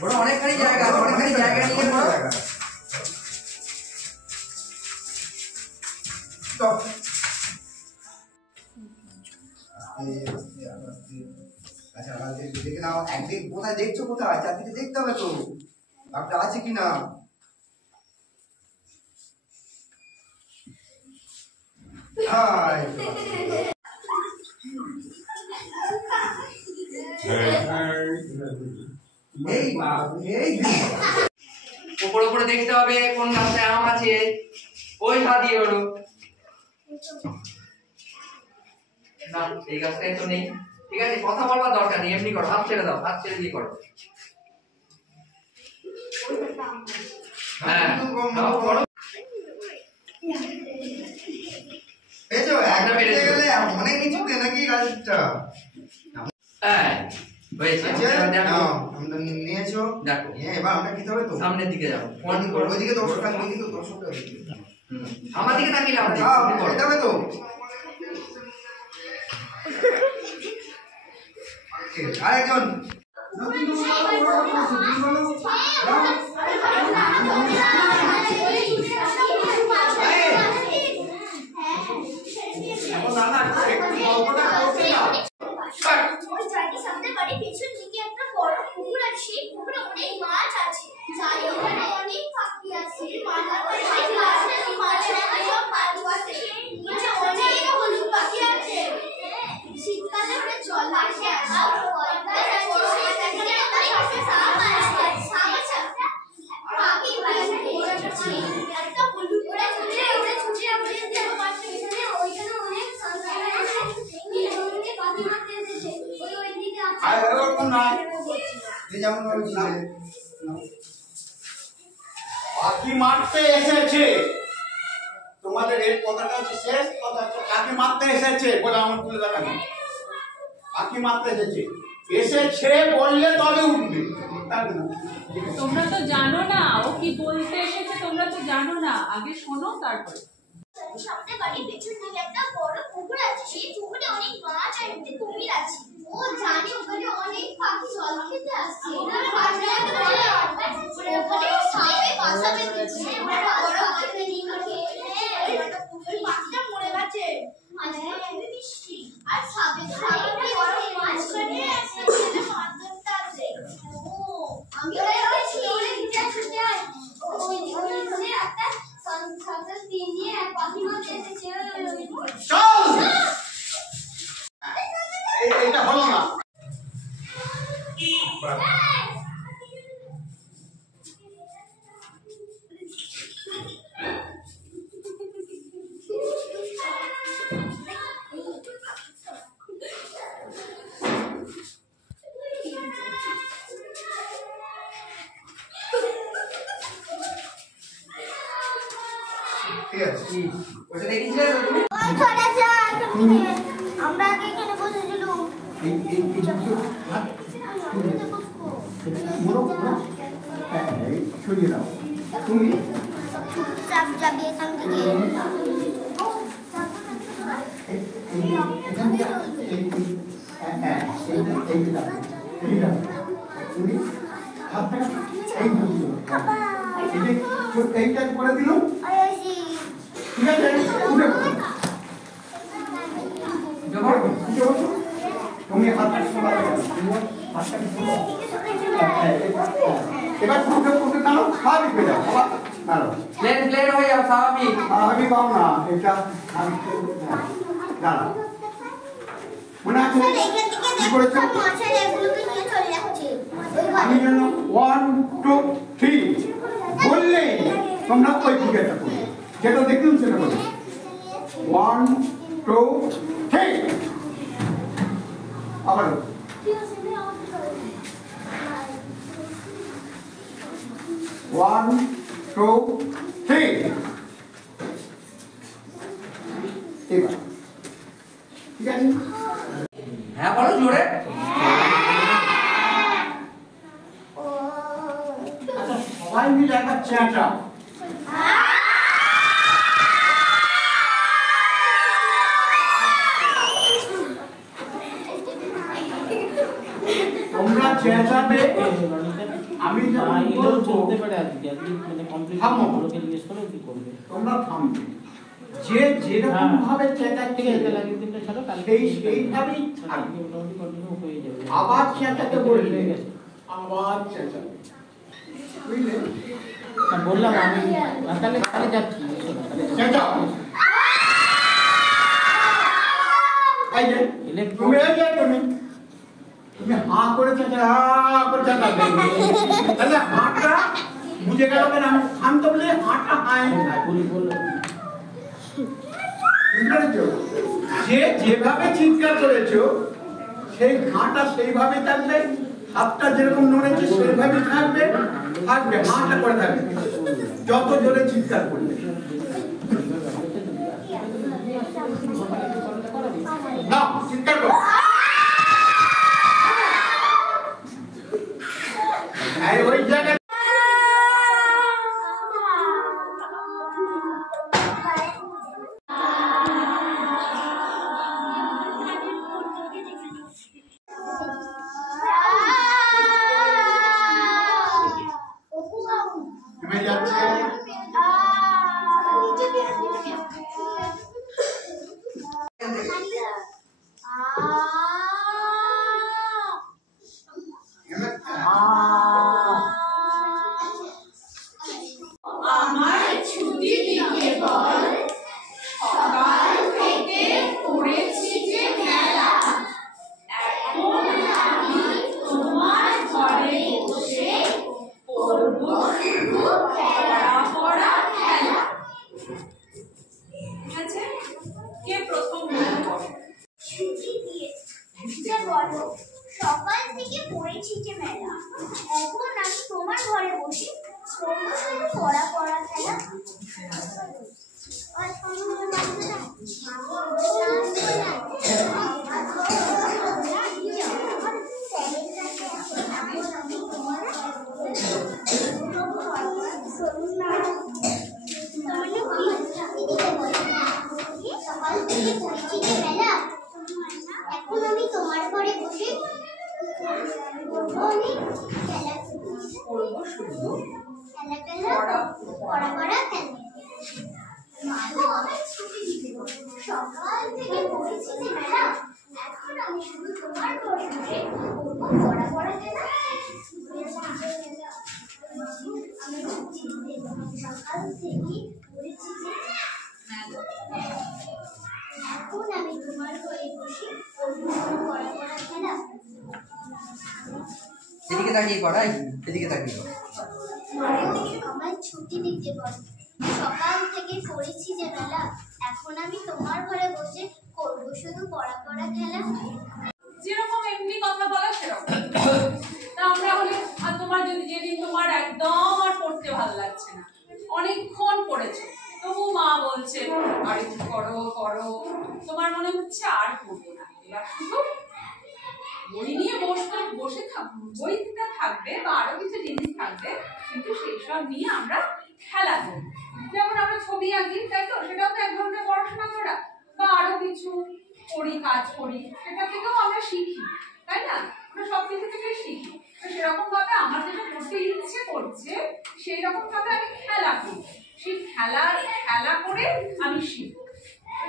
বড় অনেকখানি জায়গা নিয়ে বড় তো আচ্ছা আগে দেখে নাও একদিক কোথায় দেখছো কোথায় চারদিকে দেখতে হবে তো আপনার আছে কিনা হাই এই উপরে দেখতে হবে কোন গাছে আম আছে ওই হাত দিয়ে ওড়ো না এই গাছটাই তো নেই ঠিক আছে কথা বলবার দরকার নেই এমনি করো হাত ছেড়ে দাও হাত ছেড়ে দিয়ে করো হ্যাঁ নাও করো এই যে একটা পেরে গেলে অনেক নিচুতে নাকি গাছটা হ্যাঁ হয়েছে দেখো আমরা নিয়েছো দেখো এবার আমরা কি হবে তো সামনের দিকে যাও ফোন করো ওইদিকে দর্শকরা নিয়ে তো দর্শকরা আমার দিকে তাকিয়ে লাও এটা হবে তো ঠিক আছে আরেকজন পাখি মারতে এসেছে তোমাদের এই কথাটা হচ্ছে শেষ কথা পাখি মারতে এসেছে বলে আমার তুলে দেখানো পাখি মারতে এসেছে বললে তবে উঠবে তোমরা তো জানো না ও কি বলতে এসেছে তোমরা তো জানো না আগে শোনো তারপরে সবচেয়ে বাড়ির পেছন দিকে একটা বড় পুকুর আছে সেই পুকুরে অনেক মাছ আর একটি কুমির আছে ও জানে ওখানে অনেক পাখি জল খেতে আসছে ওরা পাশে ওখানে সাপে বাসা বেঁধেছে ওরা বড় পাখি নিয়ে খেয়ে ওটা পুকুরের পাখিটা মরে গেছে আজকে খুবই বৃষ্টি আর সাপে তো পাখিটা বড় মাছ করে আছে সেটা মাছ ধরতে আছে ও আমি ওই ছিড়ে দিতে ছুটে আই ওই দিকে একটা সংখ্যাটা তিন নিয়ে এক পাখি মাছ এসেছে চল এটা হলো না ঠিক আছে ওটা দেখিছিলে তুমি চলে যা তুমি আমরা আগে এখানে বসেছিলাম এই সরিয়ে দাও তুমি চাপ চাপিয়ে এখান থেকে এইটা করে দিল ঠিক আছে তুমি হাতটা এবার তুমি টানো স্বাভাবিক হয়ে যাও টানো প্লেন হয়ে যাও স্বাভাবিক স্বাভাবিক পাও না এটা আমি দাঁড়া মনে আছে কি করেছো আমি যেন 1 2 3 বললেই তোমরা ওই দিকেটা করবে, যেটা দেখুন সেটা করবে। 1 2 3 আবার 1 2 3 এবার ঠিক আছে? হ্যাঁ বলো জোরে। আচ্ছা সবাই মিলে একটা চেঁচাও। তোমরা চেঁচাবে, আমি চলতে পারে আজকে মানে কমপ্লিট লোকে জিজ্ঞেস করে কি করবে, তোমরা থামবে। যে যেরকম ভাবে চেঁচাচ্ছে লাগে তিনটা ছাড়ো কালকে সেইভাবেই থাকবে, মোটামুটি কন্টিনিউ হয়ে যাবে। আবার চেঁচাতে বললে আবার চেঁচাবে, বুঝলে? বললাম আমি তাহলে তাহলে যাচ্ছি চেঁচাও। এই যে তুমি এই যে তুমি হাঁ করে চেঁচা, হাঁ করে চেঁচাবে, তাহলে হাঁটা বুঝে গেল কেন? আমি শান্ত বলে হাঁটা হায় বলি বললো, যে যেভাবে চিৎকার করেছো সেই হাঁটা সেইভাবে থাকবে, হাতটা যেরকম নড়েছে সেইভাবে থাকবে, থাকবে হাঁটা করে থাকবে যত জোরে চিৎকার করবে। না চিৎকার করো, ওই জায়গায় সকাল থেকে পড়েছি যে মেলা, এখন আমি তোমার ঘরে বসে করবো শুধু পড়া পড়া খেলা। সকাল থেকে পড়েছি যে মেলা, এখন আমি তোমার ঘরে বসে সকাল থেকে পড়েছি যে মেলা, এখন আমি শুধু তোমার ঘরে বসে করবো পড়া পড়া খেলা। সকাল থেকে পড়েছি যে এখন আমি তোমার ঘরে বসে করবো পড়া পড়া খেলা। এদিকে তাকিয়ে করাই, এদিকে তাকিয়ে কর। আমার ছুটি দিতে বল, সকাল থেকে পড়েছি যে মেলা, এখন আমি তোমার ঘরে বসে করবো শুধু পড়া পড়া খেলা। যেরকম এমনি কথা বলা সেরকম। তা আমরা হলে আর তোমার যদি যেদিন তোমার একদম আর পড়তে ভালো লাগছে না, অনেকক্ষণ পড়েছো, তবু মা বলছে আর একটু করো করো, তোমার মনে হচ্ছে আর পড়বো না, এবার শুধু বই নিয়ে বসে বইটা থাকবে বা আরো কিছু জিনিস থাকবে, কিন্তু সেই সব নিয়ে আমরা খেলা করি। যেমন আমরা ছবি আঁকি, তাই তো, সেটাও তো এক ধরনের পড়াশোনা করা, বা আরো কিছু করি, কাজ করি, সেটা থেকেও আমরা শিখি, তাই না? আমরা সব কিছু থেকে শিখি। তো সেরকম ভাবে আমার যেটা করতে ইচ্ছে করছে, সেই রকম ভাবে আমি খেলা করি, সেই খেলা করে আমি শিখি।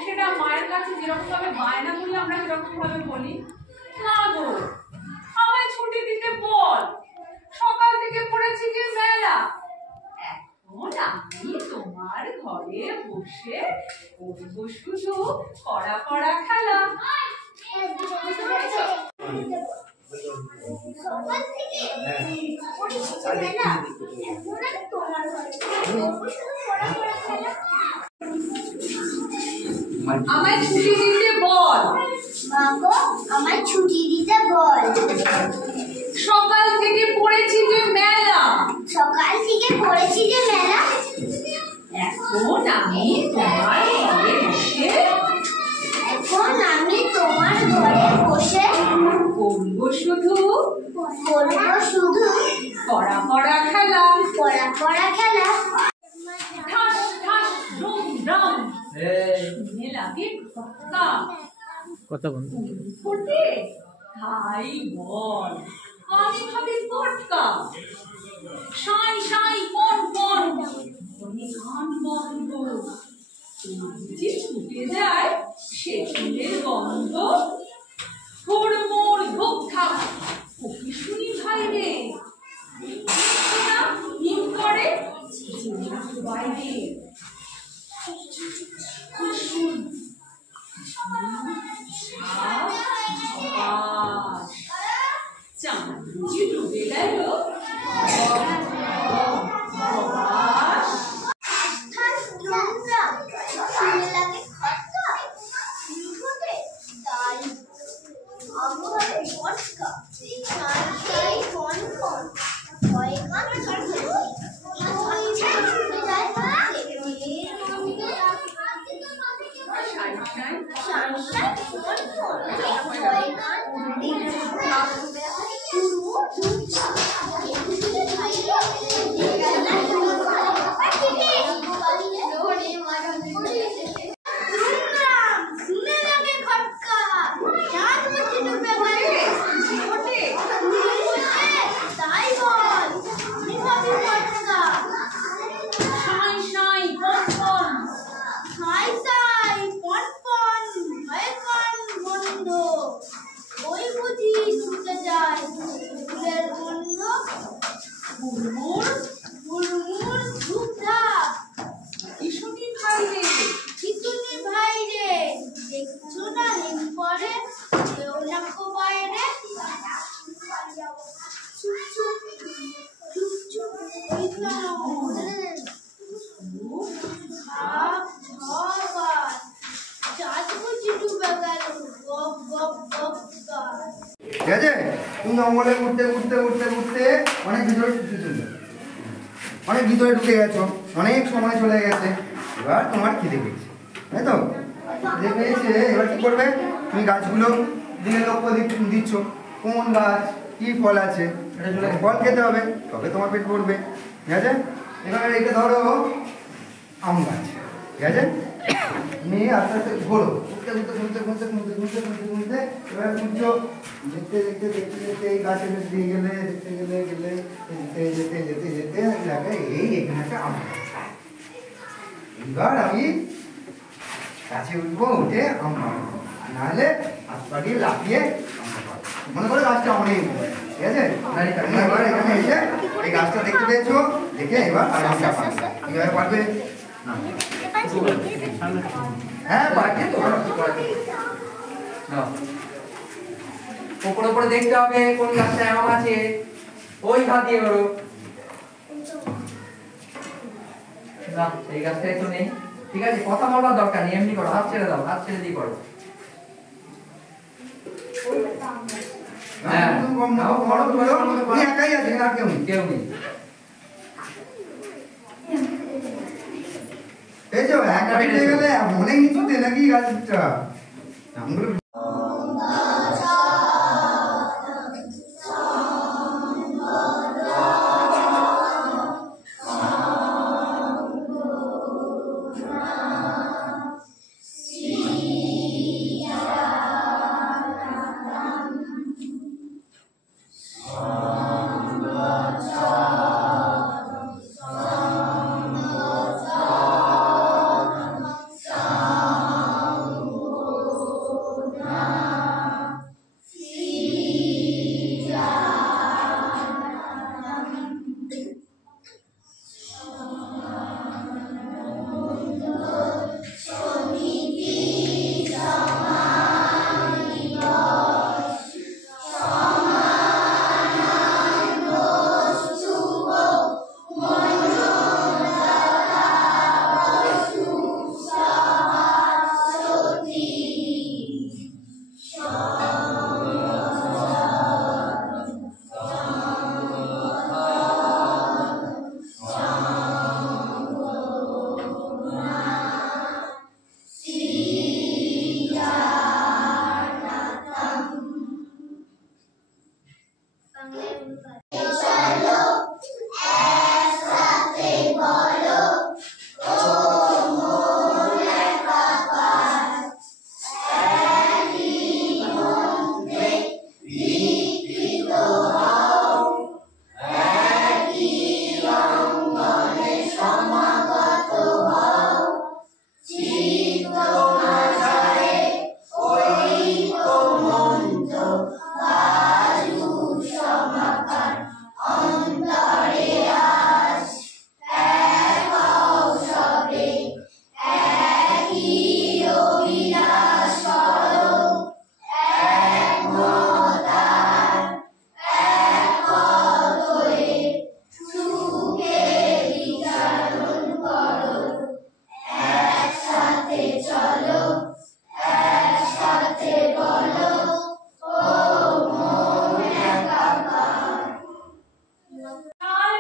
সেটা মায়ের কাছে যেরকম ভাবে বায়না করি, আমরা সেরকম ভাবে বলি, না গো আমায় ছুটি দিতে বল, সকাল থেকে পড়েছি যে মেলা, এখন আমি তোমার ঘরে বসে করবো শুধু পড়া পড়া খেলা। সকাল থেকে পড়েছি মেলা, এখন আমি তোমার ঘরে শুধু পড়া পড়া খেলা। আমায় ছুটি দিতে বল। মা গো, আমায় ছুটি দিতে বল। সকাল থেকে পড়েছি যে মেলা। সকাল থেকে পড়েছি যে মেলা। এখন আমি তোমার ঘরে বসে করবো শুধু পড়া পড়া খেলা। ঠাস ঠাস রুম রাম শুনে লাগে কথা বন্ধু ফোটে তাই বল। আমি ভাবি পটকা সাই সাই পন পন গান বন্ধ যে ছুটে যায় সে ফুলের গন্ধ। হুড়মুড় ধুকধাক ওকে শুনি ভাই রে না হিম করে বাইরে শুন চাঁদ বুঝি ডুবে গেল। ঠিক আছে, তুমি জঙ্গলে ঘুরতে ঘুরতে ঘুরতে ঘুরতে অনেক ভিতরে অনেক ভিতরে ঢুকে গেছো, অনেক সময় চলে গেছে। এবার তোমার খিদে পেয়েছে, তাই তো? খিদে পেয়েছে, এবার কি করবে? তুমি গাছগুলো দিকে লক্ষ্য দিচ্ছ, কোন গাছ কি ফল আছে, এটা চলে ফল খেতে হবে, তবে তোমার পেট পড়বে। ঠিক আছে, এবার এটা ধরো আম গাছ। ঠিক আছে, তুমি আস্তে আস্তে ঘোরো, ঘুরতে ঘুরতে ঘুরতে ঘুরতে ঘুরতে ঘুরতে ঘুরতে এবার ঘুরছো, দেখতে দেখতে দেখতে দেখতে এই গাছের দিয়ে গেলে দেখতে গেলে গেলে যেতে যেতে যেতে যেতে জায়গায় এই এখানে একটা আম। এবার আমি গাছে উঠবো, উঠে আম পাবো, নাহলে হাত পা দিয়ে লাফিয়ে আমটা পাবো। মনে করো গাছটা অনেক, ঠিক আছে? এবার এখানে এসে এই গাছটা দেখতে পেয়েছো, দেখে এবার আমটা পাবে। কিভাবে পারবে? হ্যাঁ পারবে তো। উপরে উপরে দেখতে হবে কোন গাছটা আম আছে, ওই হাত দিয়ে করো না, এই গাছটাই তো নেই। ঠিক আছে, কথা বলার দরকার নেই, এমনি করো, হাত ছেড়ে দাও, হাত ছেড়ে দিয়ে করো। হ্যাঁ, তুমি একাই আছেন, আর কেউ নেই। কেউ নেই। এই যে একটা বেরিয়ে গেলে অনেক নিচুতে নাকি গাছটা আমগুলো।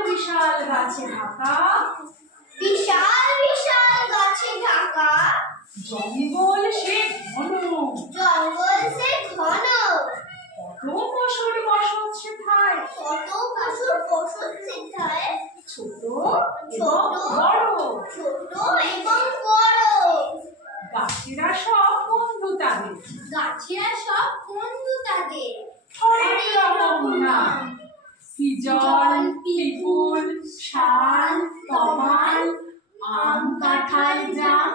বিশাল গাছে ঢাকা, বিশাল বিশাল গাছে ঢাকা, জঙ্গল সে ঘন, জঙ্গল সে ঘন, কত পশুর বসত সেথায়, কত পশুর বসত সেথায়, ছোট এবং বড়, ছোট এবং বড়, গাছেরা সব বন্ধু তাদের, গাছেরা সব বন্ধু তাদের, হরেক রকম নাম, হিজল, পিপুল, শাল, তমাল, আম, কাঁঠাল, জাম।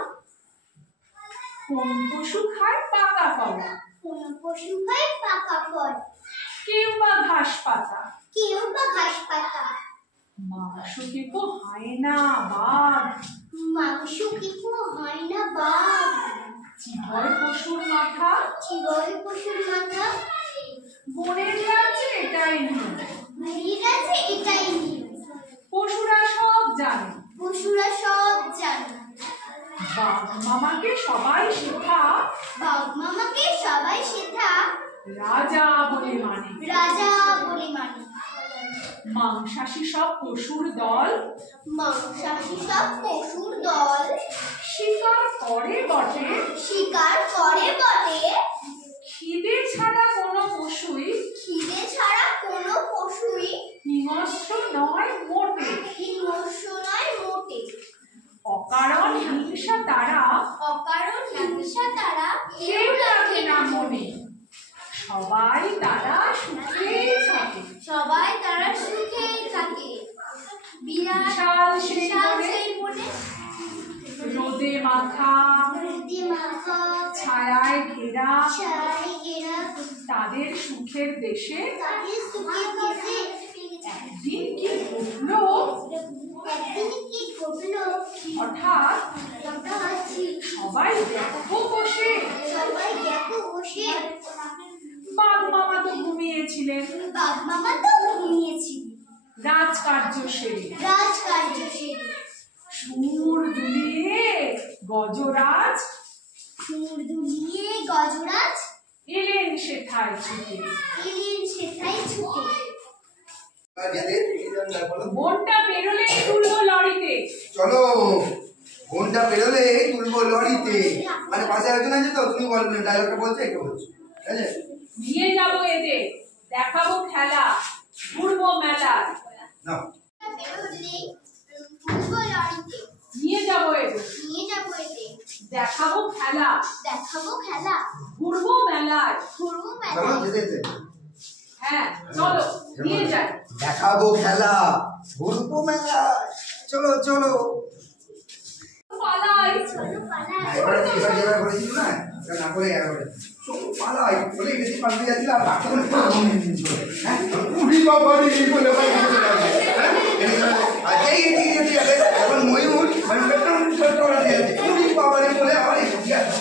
কোন পশু খায় পাকা কলা, কোন পশু খায় পাকা ফল, কেউ বা ঘাস পাতা, কেউ বা ঘাস পাতা, মাংস খেত হায়না বাঘ, মাংস কিছু হয় না বাঘ, চিবয় পশুর মাথা, চিবয় পশুর মাথা, বনের রাজ্যে এটাই নিয়ম, বুড়ির কাছে এটাই নিয়ম, পশুরা সব জানে, পশুরা সব জানে, বাঘ মামাকে সবাই শেখা, বাঘ মামাকে সবাই শেখা, রাজা বলে মানে, রাজা বলে মানে, মাংসাশী সব পশুর দল, মাংসাশী সব পশুর দল, শিকার করে বটে, শিকার করে বটে, খিদে ছাড়া কোনো পশুই, খিদে ছাড়া কোনো পশুই, হিংস্র নয় মোটে, হিংস্র নয় মোটে, অকারণ হিংসা তারা, অকারণ হিংসা তারা কেউ রাখে না মনে, সবাই তারা সুখেই থাকে, সবাই তারা সুখেই থাকে, বিশাল সেই বনে, রোদে মাথা, রোদে মাথা, ছায়ায় ঘেরা, ছায়ায় ঘেরা, তাদের সুখের দেশে তাদের সুখের দেশে একদিন কি ঘটলো, একদিন কি ঘটলো, হঠাৎ হঠাৎ সবাই দেখো বসে, সবাই দেখো বসে, বাঘ মামা তো ঘুমিয়েছিলেন, বাঘ মামা তো ঘুমিয়েছিল, রাজকার্য সেরে, রাজকার্য সেরে, সুর দুলিয়ে গজরাজ, সুর দুলিয়ে গজরাজ, এলেন সেথায় ছুটে, এলেন সেথায় ছুটে, বনটা পেরোলে তুলবো লরিতে, চলো ফোনটা বেরোলে তুলবো লরিতে, মানে পাশে একজন আছে তো, তুমি বলবে ডায়লগটা বলছো একটু বলছো, ঠিক আছে? নিয়ে যাবো এদের, দেখাবো খেলা, ঘুরবো মেলা, না বেরোলেই তুলবো লরিতে, নিয়ে যাবো এদের, নিয়ে যাবো এতে, দেখাবো খেলা, দেখাবো খেলা, ঘুরবো মেলায়, ঘুরবো চলো মেলা, যেতে যেতে হ্যাঁ চলো নিয়ে যাই, দেখাবো খেলা, ঘুরবো মেলা, চলো চলো। পালাই, চলো পালাই, এবার যেভাবে করেছিল না, এটা না করে এবারে চলো পালাই বলে গেছি, পাল্টে যাচ্ছিল আর বাচ্চা করে হ্যাঁ উড়ি বাবা রে বলে ভাই আর এই ঠিক আছে এখন ময়ূর মানে ছোট করে দিয়েছে উড়ি বাবা রে বলে আবার এই ঠিক আছে,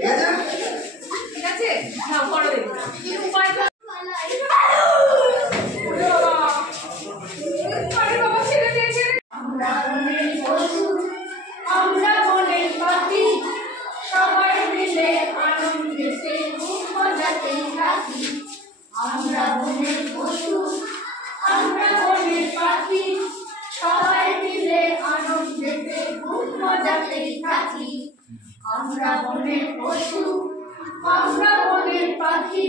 ঠিক আছে ঠিক আছে নাও করো দেখি উপায়টা, পালাই, ওরে বাবা, আরে বাবা ছেড়ে দে ছেড়ে দে। আমরা বনের পশু, আমরা বনের পাখি, সবাই মিলে আনন্দেতে খুব মজাতেই থাকি, আমরা বনের পশু, আমরা বনের পাখি, সবাই মিলে আনন্দেতে খুব মজাতেই থাকি, আমরা বনের পশু, আমরা বনের পাখি,